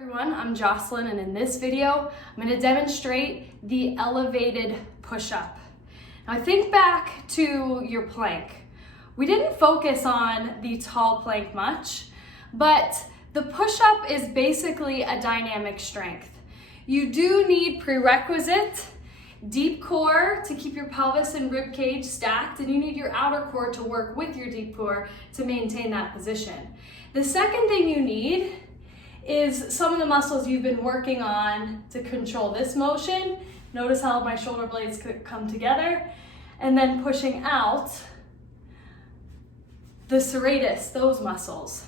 Everyone, I'm Jocelyn, and in this video, I'm going to demonstrate the elevated push-up. Now think back to your plank. We didn't focus on the tall plank much, but the push-up is basically a dynamic strength. You do need prerequisite, deep core to keep your pelvis and rib cage stacked, and you need your outer core to work with your deep core to maintain that position. The second thing you need is some of the muscles you've been working on to control this motion. Notice how my shoulder blades could come together, and then pushing out the serratus, those muscles.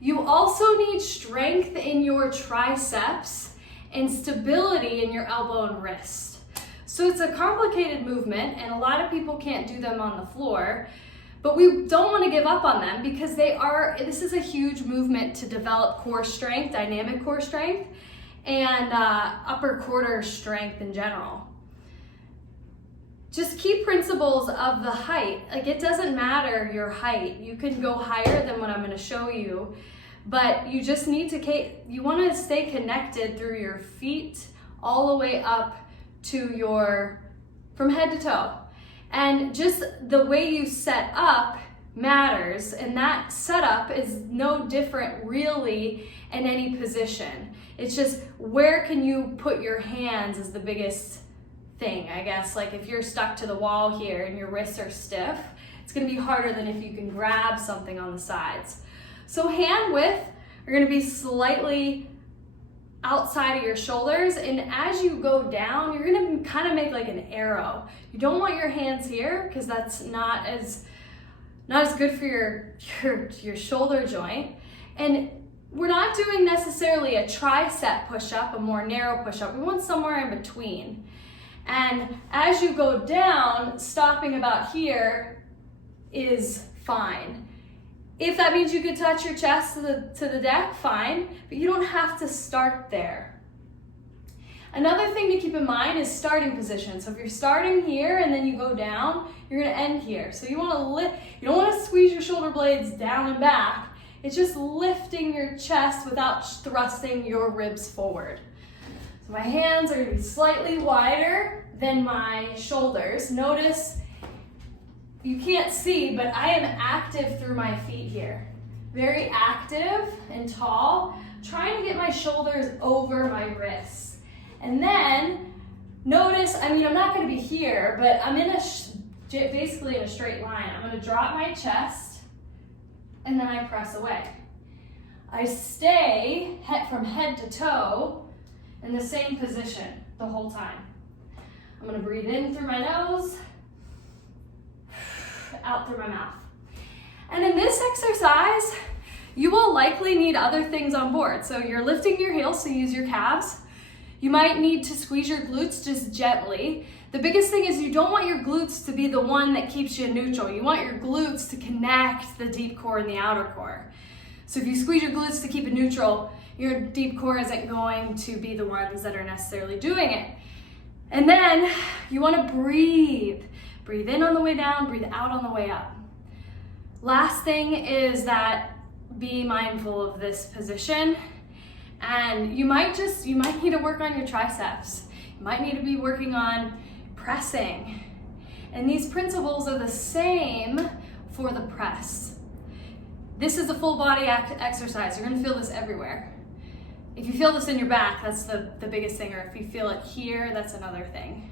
You also need strength in your triceps and stability in your elbow and wrist. So it's a complicated movement, and a lot of people can't do them on the floor, but we don't want to give up on them because this is a huge movement to develop core strength, dynamic core strength, and upper quarter strength in general. Just key principles of the height. Like, it doesn't matter your height. You can go higher than what I'm going to show you, but you just need you want to stay connected through your feet all the way up to from head to toe. And just the way you set up matters, and that setup is no different really in any position. It's just where can you put your hands is the biggest thing, I guess. Like if you're stuck to the wall here and your wrists are stiff, it's gonna be harder than if you can grab something on the sides. So hand width are gonna be slightly outside of your shoulders, and as you go down, you're gonna kind of make like an arrow. You don't want your hands here because that's not as good for your shoulder joint. And we're not doing necessarily a tricep push-up, a more narrow push-up. We want somewhere in between. And as you go down, stopping about here is fine. If that means you could touch your chest to the deck, fine, but you don't have to start there. Another thing to keep in mind is starting position. So if you're starting here and then you go down, you're gonna end here. So you don't wanna squeeze your shoulder blades down and back. It's just lifting your chest without thrusting your ribs forward. So my hands are gonna be slightly wider than my shoulders. Notice you can't see, but I am active through my feet here. Very active and tall, trying to get my shoulders over my wrists. And then notice, I'm not gonna be here, but I'm basically in a straight line. I'm gonna drop my chest and then I press away. I stay from head to toe in the same position the whole time. I'm gonna breathe in through my nose, out through my mouth. And in this exercise, you will likely need other things on board. So you're lifting your heels, so use your calves. You might need to squeeze your glutes just gently. The biggest thing is you don't want your glutes to be the one that keeps you neutral. You want your glutes to connect the deep core and the outer core. So if you squeeze your glutes to keep it neutral, your deep core isn't going to be the ones that are necessarily doing it. And then you want to breathe. Breathe in on the way down, breathe out on the way up. Last thing is that be mindful of this position, and you might need to work on your triceps. You might need to be working on pressing. And these principles are the same for the press. This is a full body exercise. You're gonna feel this everywhere. If you feel this in your back, that's the biggest thing, or if you feel it here, that's another thing.